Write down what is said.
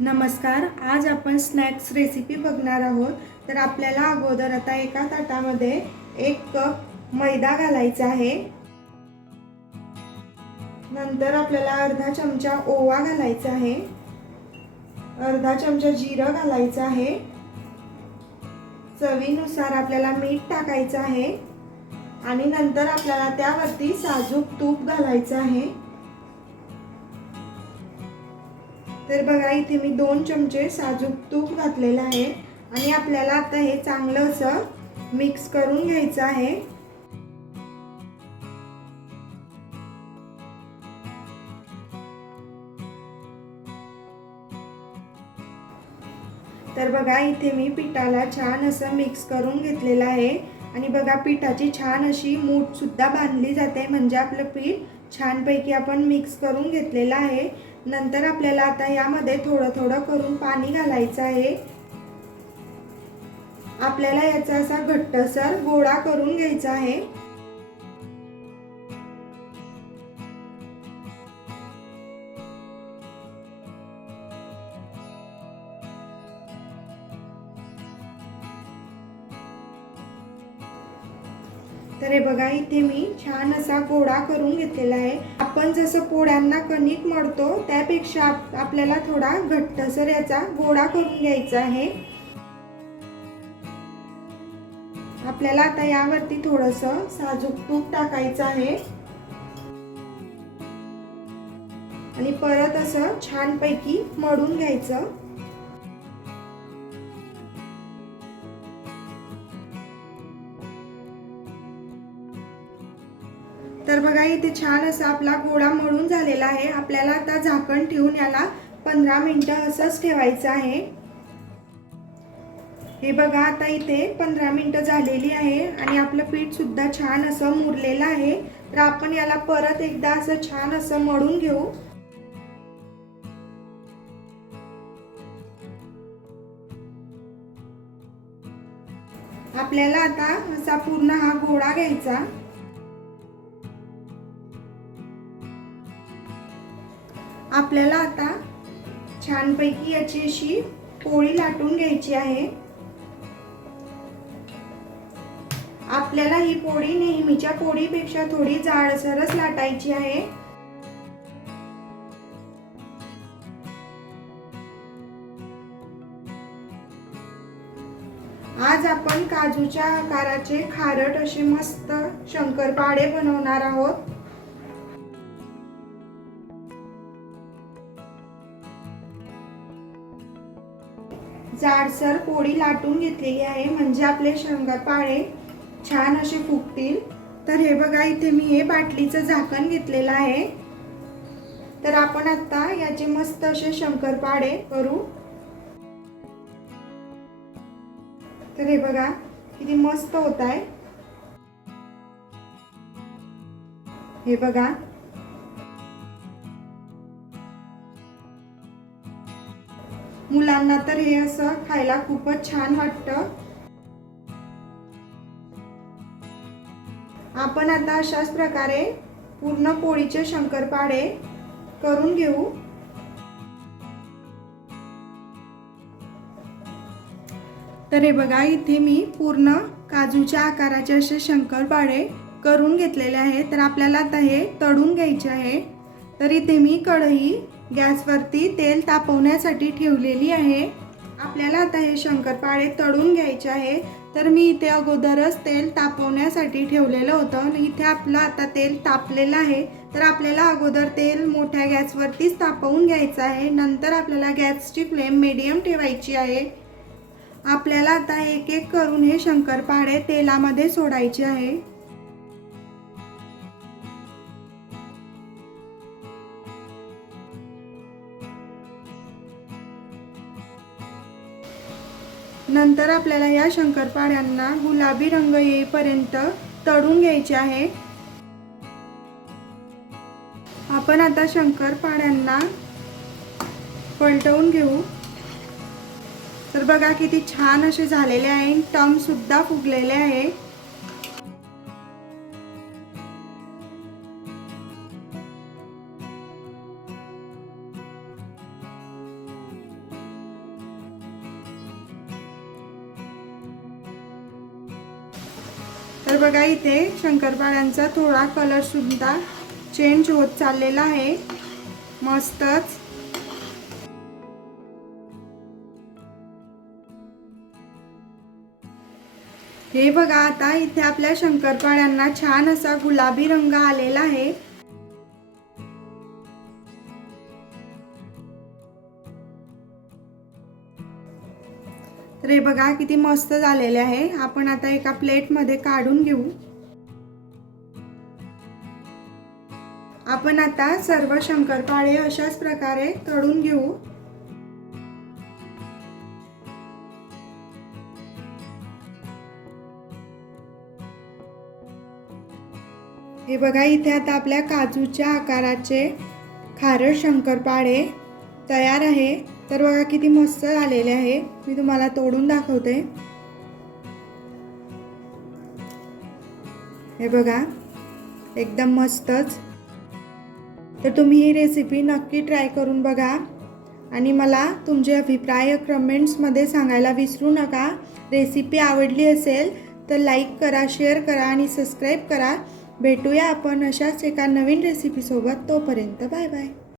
नमस्कार. आज आपण स्नॅक्स रेसिपी बघणार आहोत. तर आपल्याला अगोदर आता एका ताटामध्ये 1 कप मैदा घालायचा आहे. नंतर आपल्याला अर्धा चमचा ओवा घालायचा आहे. अर्धा चमचा जिरं घालायचं आहे. चवीनुसार आपल्याला मीठ टाकायचं आहे आणि नंतर आपल्याला त्यावरती साजूक तूप घालायचं आहे. तर बघा, इथे मी 2 चमचे साजूक तूप घातलेलं आहे आणि आपल्याला आता हे चांगलं असं मिक्स करून घ्यायचं आहे. तर बघा, इथे मी पिठाला छान असं मिक्स करून घेतलेलं आहे आणि बघा, पिठाची छान अशी मूठ सुद्धा बांधली जाते, म्हणजे आपलं पीठ छानपैकी आपण मिक्स करून घेतलेलं आहे. नंतर आपल्याला आता यामध्ये थोडं थोडं करून पाणी घालायचं आहे. आपल्याला याचा असा घट्टसर गोळा करून घ्यायचा आहे. तर हे बघा, इथे मी छान असा गोळा करून घेतलेला आहे. आपण जसं पोळ्यांना कणिक मळतो त्यापेक्षा आपल्याला थोडा घट्टसर याचा गोळा करून घ्यायचा आहे. आपल्याला आता यावरती थोडंसं साजूक तूप टाकायचं आहे आणि परत असं छानपैकी मळून घ्यायचं. तर बघा, इथे छान असा आपला गोळा मळून झालेला आहे. आपल्याला आता झाकण ठेवून याला 15 मिनिटं असंच ठेवायचं आहे. हे बघा, आता इथे 15 मिनिटं झालेली आहे आणि आपलं पीठ सुद्धा छान असं मुरलेलं आहे. तर आपण याला परत एकदा असं छान असं मळून घेऊ. आपल्याला आता असा पूर्ण हा गोळा घ्यायचा. आपल्याला आता छानपैकी याची अशी पोळी लाटून घ्यायची आहे. आपल्याला ही पोळी नेहमीच्या पोळीपेक्षा थोडी जाडसरच लाटायची आहे. आज आपण काजूच्या आकाराचे खारट असे मस्त शंकरपाळे बनवणार आहोत. जाडसर पोळी लाटून घेतलेली आहे, म्हणजे आपले शंकरपाळे छान असे फुगतील. तर हे बघा, इथे मी हे बाटलीचं झाकण घेतलेलं आहे. तर आपण आता याचे मस्त असे शंकरपाळे करू. तर हे बघा, किती मस्त होत आहे. हे बघा, मुलांना तर हे असं खायला खूपच छान वाटतं. आपण आता अशाच प्रकारे पूर्ण पोळीचे शंकरपाळे करून घेऊ. तर हे बघा, इथे मी पूर्ण काजूच्या आकाराचे असे शंकरपाळे करून घेतलेले आहेत. तर आपल्याला आता हे तळून घ्यायचे आहे. तर इथे मी कढई गॅसवरती तेल तापवण्यासाठी ठेवलेली आहे. आपल्याला आता हे शंकरपाळे तळून घ्यायचे आहे. तर मी इथे अगोदरच तेल तापवण्यासाठी ठेवलेलं होतं आणि इथे आपलं आता तेल तापलेलं आहे. तर आपल्याला अगोदर तेल मोठ्या गॅसवरतीच तापवून घ्यायचं आहे. नंतर आपल्याला गॅसची फ्लेम मीडियम ठेवायची आहे. आपल्याला आता एक एक करून हे शंकरपाळे तेलामध्ये सोडायचे आहे. नंतर आपल्याला या शंकरपाळ्यांना गुलाबी रंग येईपर्यंत तळून घ्यायचे आहे. आपण आता शंकरपाळ्यांना पलटवून घेऊ. तर बघा, किती छान असे झालेले आहे. टर्म सुद्धा फुगलेले आहे. तर बघा इथे शंकरपाळ्यांचा थोडा कलर सुद्धा चेंज होत चाललेला आहे, मस्तच। हे बघा आता इथे आपल्या शंकरपाळ्यांना छान असा गुलाबी रंग आलेला आहे। तर हे बघा किती मस्त झालेले आहे। आपण आता एका प्लेटमध्ये काढून घेऊ। आपण आता सर्व शंकरपाळे अशाच प्रकारे तळून घेऊ। हे बघा इथे आता आपल्या काजूच्या आकाराचे खारट शंकरपाळे तयार आहे। तर बघा किती मस्त झालेले आहे। मी तुम्हाला तोडून दाखवते। हे बघा एकदम मस्तच। तर तुम्ही ही रेसिपी नक्की ट्राय करून बघा आणि मला तुमचे अभिप्राय कमेंट्समध्ये सांगायला विसरू नका। रेसिपी आवडली असेल तर लाईक करा, शेअर करा आणि सबस्क्राईब करा। भेटूया आपण अशाच एका नवीन रेसिपी सोबत। तोपर्यंत बाय बाय।